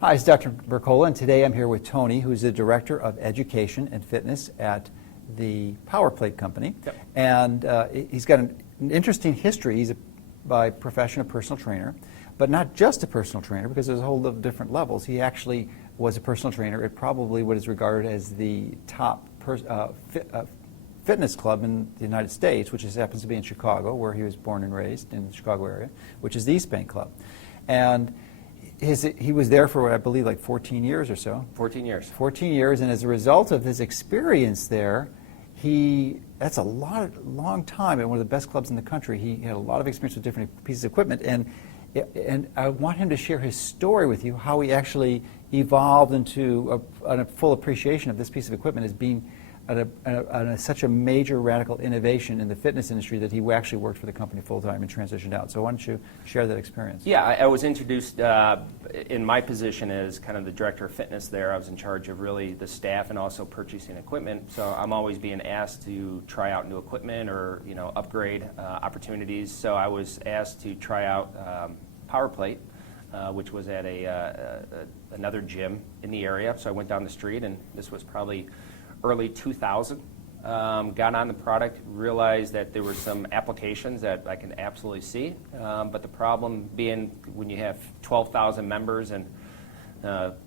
Hi, it's Dr. Mercola, and today I'm here with Tony, who's the Director of Education and Fitness at the Power Plate Company. Yep. And he's got an interesting history. He's by profession a personal trainer, but not just a personal trainer, because there's a whole lot of different levels. He actually was a personal trainer at probably what is regarded as the top fitness club in the United States, which happens to be in Chicago, where he was born and raised in the Chicago area, which is the East Bank Club. And he was there for, I believe, like 14 years or so. 14 years. 14 years, and as a result of his experience there, that's a long time at one of the best clubs in the country. He had a lot of experience with different pieces of equipment, and I want him to share his story with you, how he actually evolved into a full appreciation of this piece of equipment as being such a major radical innovation in the fitness industry that he actually worked for the company full-time and transitioned out. So why don't you share that experience? Yeah, I was introduced in my position as kind of the director of fitness there. I was in charge of really the staff and also purchasing equipment. So I'm always being asked to try out new equipment or upgrade opportunities. So I was asked to try out Power Plate, which was at another gym in the area. So I went down the street, and this was probably early 2000, got on the product, realized that there were some applications that I can absolutely see, but the problem being when you have 12,000 members and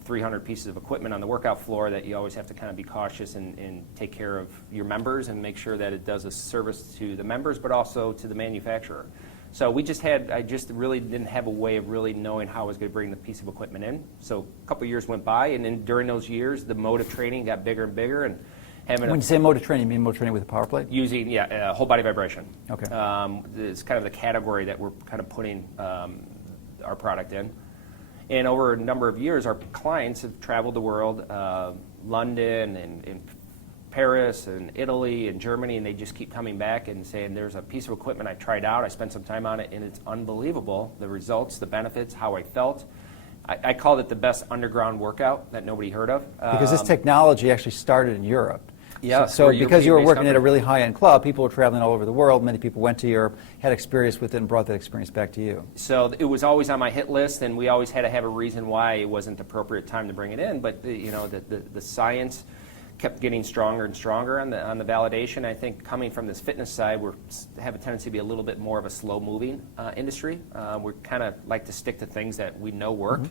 300 pieces of equipment on the workout floor, that you always have to kind of be cautious and take care of your members and make sure that it does a service to the members, but also to the manufacturer. So I just really didn't have a way of really knowing how I was going to bring the piece of equipment in. So a couple of years went by, and then during those years, the mode of training got bigger and bigger. And when you say mode of training, you mean mode of training with a power plate? Using, whole body vibration. Okay. It's kind of the category that we're kind of putting our product in. And over a number of years, our clients have traveled the world, London and Paris and Italy and Germany, and they just keep coming back and saying, there's a piece of equipment I tried out, I spent some time on it, and it's unbelievable, the results, the benefits, how I felt. I called it the best underground workout that nobody heard of. Because this technology actually started in Europe. Yeah. So because you were working at a really high-end club, people were traveling all over the world, many people went to Europe, had experience with it, and brought that experience back to you. So it was always on my hit list, and we always had to have a reason why it wasn't the appropriate time to bring it in, but the science kept getting stronger and stronger on the validation. I think coming from this fitness side, we have a tendency to be a little bit more of a slow-moving industry. We kind of like to stick to things that we know work.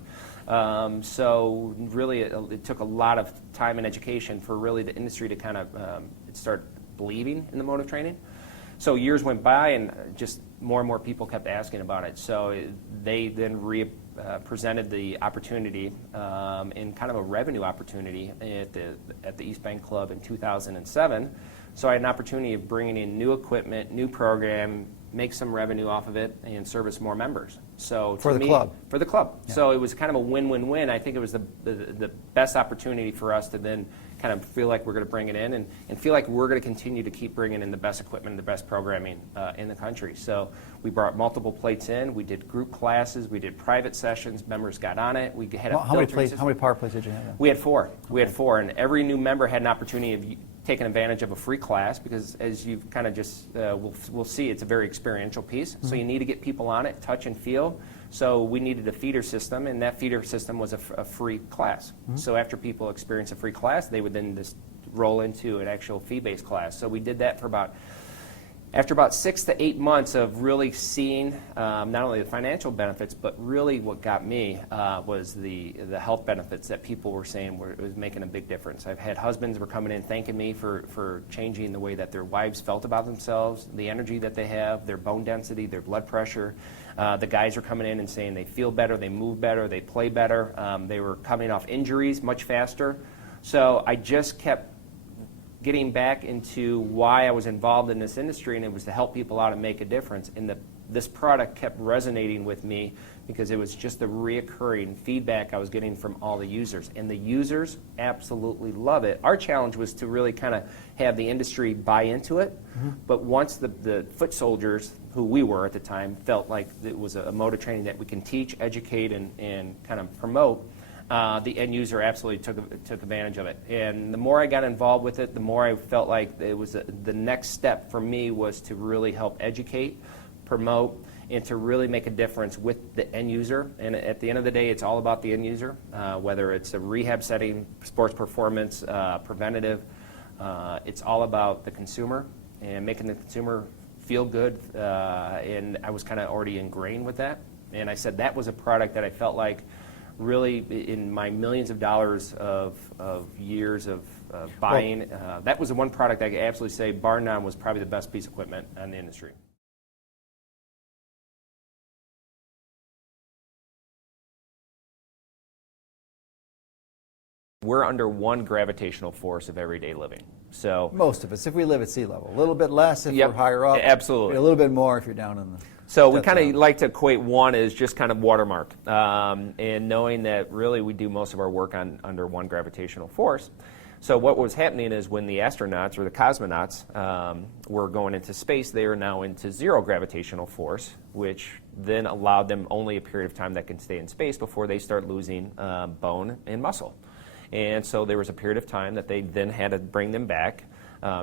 Mm-hmm. So really, it took a lot of time and education for really the industry to kind of start believing in the mode of training. So years went by, and just more and more people kept asking about it. So they then presented the opportunity in kind of a revenue opportunity at the East Bank Club in 2007. So I had an opportunity of bringing in new equipment, new program, make some revenue off of it, and service more members. So for the club. For the club. Yeah. So it was kind of a win-win-win. I think it was the best opportunity for us to then kind of feel like we're going to bring it in and feel like we're going to continue to keep bringing in the best equipment and the best programming in the country. So we brought multiple plates in. We did group classes. We did private sessions. Members got on it. We had how many power plates did you have? We had four. We had four, and every new member had an opportunity of taking advantage of a free class, because as you've kind of just we'll see, it's a very experiential piece. Mm-hmm. So you need to get people on it, touch and feel. So we needed a feeder system, and that feeder system was a free class. Mm-hmm. So after people experience a free class, they would then just roll into an actual fee-based class. So we did that for after about 6 to 8 months of really seeing not only the financial benefits, but really what got me was the health benefits that people were saying it was making a big difference. I've had husbands were coming in thanking me for changing the way that their wives felt about themselves, the energy that they have, their bone density, their blood pressure. The guys are coming in and saying they feel better, they move better, they play better. They were coming off injuries much faster. So I just kept getting back into why I was involved in this industry, and it was to help people out and make a difference. And this product kept resonating with me because it was just the reoccurring feedback I was getting from all the users. And the users absolutely love it. Our challenge was to really kind of have the industry buy into it. Mm-hmm. But once the foot soldiers, who we were at the time, felt like it was a mode of training that we can teach, educate, and kind of promote, the end user absolutely took advantage of it. And the more I got involved with it, the more I felt like it was the next step for me was to really help educate, promote, and to really make a difference with the end user. And at the end of the day, it's all about the end user, whether it's a rehab setting, sports performance, preventative. It's all about the consumer and making the consumer feel good. And I was kind of already ingrained with that. And I said that was a product that I felt like really in my millions of dollars of years of buying, that was the one product I could absolutely say, bar none, was probably the best piece of equipment in the industry. We're under one gravitational force of everyday living. So Most of us, if we live at sea level. A little bit less if Yep, we're higher up. absolutely. A little bit more if you're down in the... So we depth kind of zone. like to equate one as just kind of watermark, and knowing that really we do most of our work under one gravitational force. So what was happening is when the astronauts or the cosmonauts were going into space, they are now into zero gravitational force, which then allowed them only a period of time that can stay in space before they start losing bone and muscle. And so there was a period of time that they then had to bring them back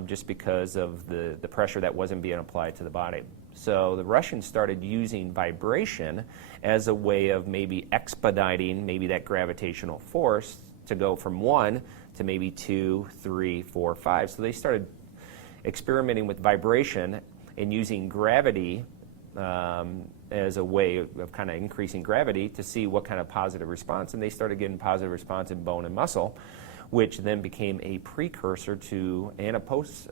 just because of the pressure that wasn't being applied to the body. So the Russians started using vibration as a way of maybe expediting maybe that gravitational force to go from 1 to maybe 2, 3, 4, 5. So they started experimenting with vibration and using gravity as a way of kind of increasing gravity to see what kind of positive response. And they started getting positive response in bone and muscle, which then became a precursor to and a post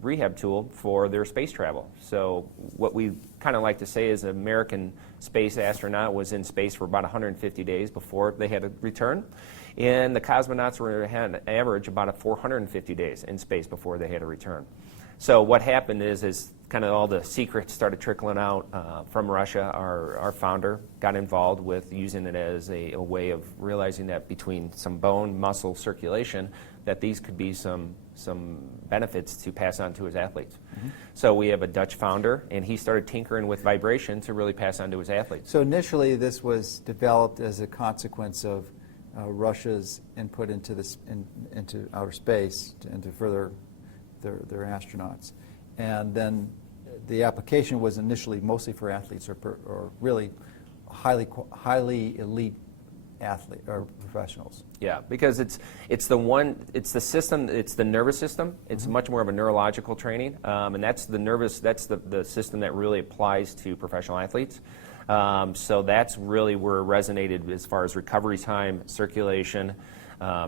rehab tool for their space travel. So what we kind of like to say is an American space astronaut was in space for about 150 days before they had to return. And the cosmonauts had an average about 450 days in space before they had to return. So what happened is kind of all the secrets started trickling out from Russia. Our founder got involved with using it as a way of realizing that between some bone, muscle, circulation, that these could be some benefits to pass on to his athletes. Mm-hmm. So we have a Dutch founder, and he started tinkering with vibration to really pass on to his athletes. So initially this was developed as a consequence of Russia's input into into outer space and to further their astronauts. And then the application was initially mostly for athletes or really highly elite athlete or professionals. Yeah, because it's the system, it's the nervous system. It's mm-hmm. much more of a neurological training, and that's the system that really applies to professional athletes. So that's really where it resonated as far as recovery time, circulation,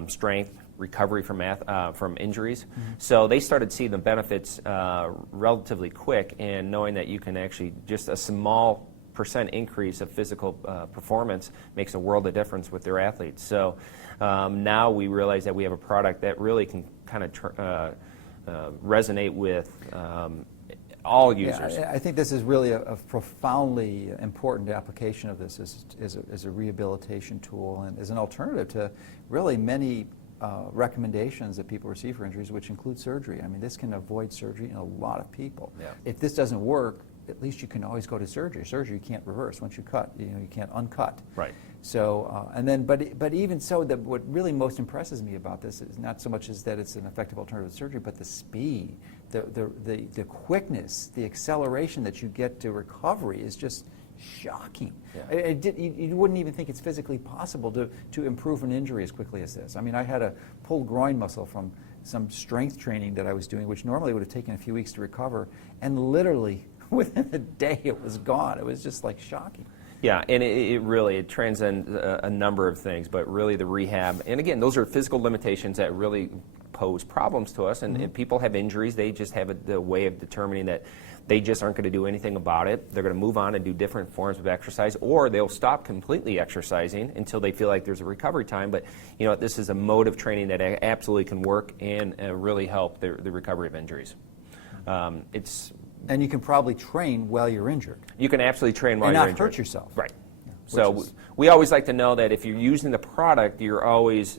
strength, recovery from injuries. Mm-hmm. So they started seeing the benefits relatively quick, and knowing that you can actually just a small percent increase of physical performance makes a world of difference with their athletes. So now we realize that we have a product that really can kind of resonate with all users. Yeah, I think this is really a profoundly important application of this as a rehabilitation tool and as an alternative to really many recommendations that people receive for injuries, which include surgery. I mean, this can avoid surgery in a lot of people. Yeah. If this doesn't work, at least you can always go to surgery. Surgery you can't reverse. Once you cut, you can't uncut. Right. So, and then, but even so, what really most impresses me about this is not so much as that it's an effective alternative to surgery, but the speed, the quickness, the acceleration that you get to recovery is just shocking. Yeah. You wouldn't even think it's physically possible to improve an injury as quickly as this. I mean, I had a pulled groin muscle from some strength training that I was doing, which normally would have taken a few weeks to recover, and literally within a day it was gone. It was just like shocking. Yeah, and it really transcends a number of things, but really the rehab, and again, those are physical limitations that really pose problems to us, and mm-hmm. if people have injuries, they just have the way of determining that they just aren't going to do anything about it. They're going to move on and do different forms of exercise, or they'll stop completely exercising until they feel like there's a recovery time. But you know, this is a mode of training that absolutely can work and really help the recovery of injuries. And you can probably train while you're injured. You can absolutely train while you're injured. And not hurt yourself. Right. Yeah. So we always like to know that if you're using the product, you're always,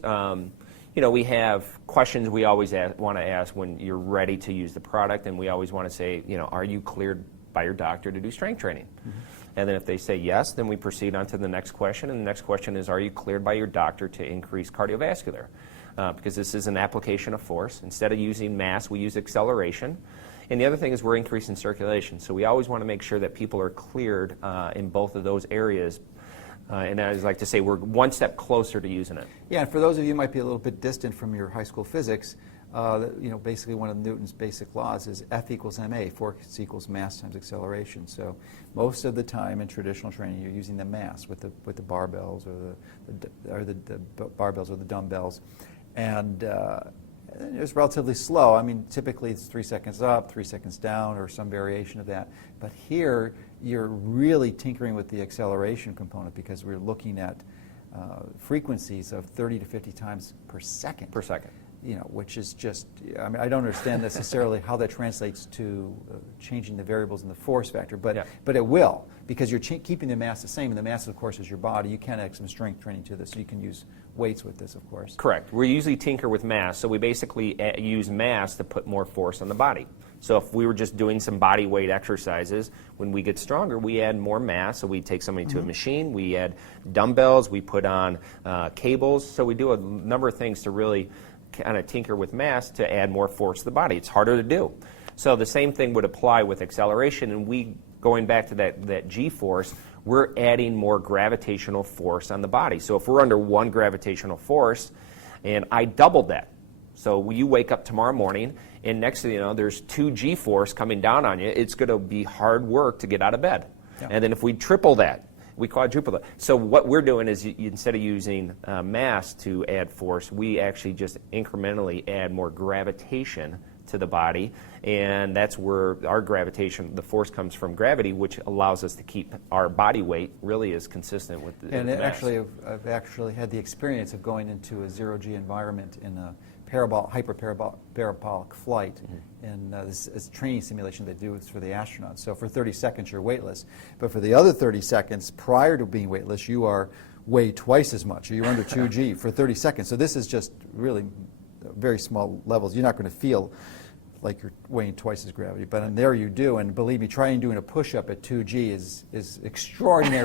we have questions we always want to ask when you're ready to use the product, and we always want to say, are you cleared by your doctor to do strength training? Mm-hmm. And then if they say yes, then we proceed on to the next question, and the next question is, are you cleared by your doctor to increase cardiovascular? Because this is an application of force. Instead of using mass, we use acceleration. And the other thing is we're increasing circulation. So we always want to make sure that people are cleared in both of those areas. And I always like to say we're one step closer to using it. Yeah, and for those of you who might be a little bit distant from your high school physics, basically one of Newton's basic laws is F equals ma, force equals mass times acceleration. So most of the time in traditional training, you're using the mass with the barbells or the barbells or the dumbbells, and it's relatively slow. I mean, typically it's 3 seconds up, 3 seconds down, or some variation of that. But here, you're really tinkering with the acceleration component because we're looking at frequencies of 30 to 50 times per second. Which is just, I mean, I don't understand necessarily how that translates to changing the variables in the force factor, but it will, because you're keeping the mass the same, and the mass, of course, is your body. You can add some strength training to this, so you can use weights with this, of course. Correct. We usually tinker with mass, so we basically use mass to put more force on the body. So if we were just doing some body weight exercises, when we get stronger, we add more mass. So we take somebody to a machine, we add dumbbells, we put on cables. So we do a number of things to really kind of tinker with mass to add more force to the body. It's harder to do. So the same thing would apply with acceleration, and going back to that G-force, we're adding more gravitational force on the body. So if we're under 1 gravitational force, and I doubled that. So you wake up tomorrow morning, and next thing you know, there's 2 G-force coming down on you. It's going to be hard work to get out of bed. Yeah. And then if we triple that, we quadruple it. So what we're doing is instead of using mass to add force, we actually just incrementally add more gravitation to the body, and that's where our gravitation, the force comes from gravity, which allows us to keep our body weight really as consistent with the mass. Actually, I've actually had the experience of going into a zero-G environment in a hyperparabolic flight, and this is a training simulation they do. It's for the astronauts. So for 30 seconds you're weightless, but for the other 30 seconds prior to being weightless, you weigh twice as much, or you're under 2G for 30 seconds. So this is just really very small levels. You're not going to feel like you're weighing twice as gravity, but in there you do. And believe me, trying doing a push-up at 2G is extraordinary.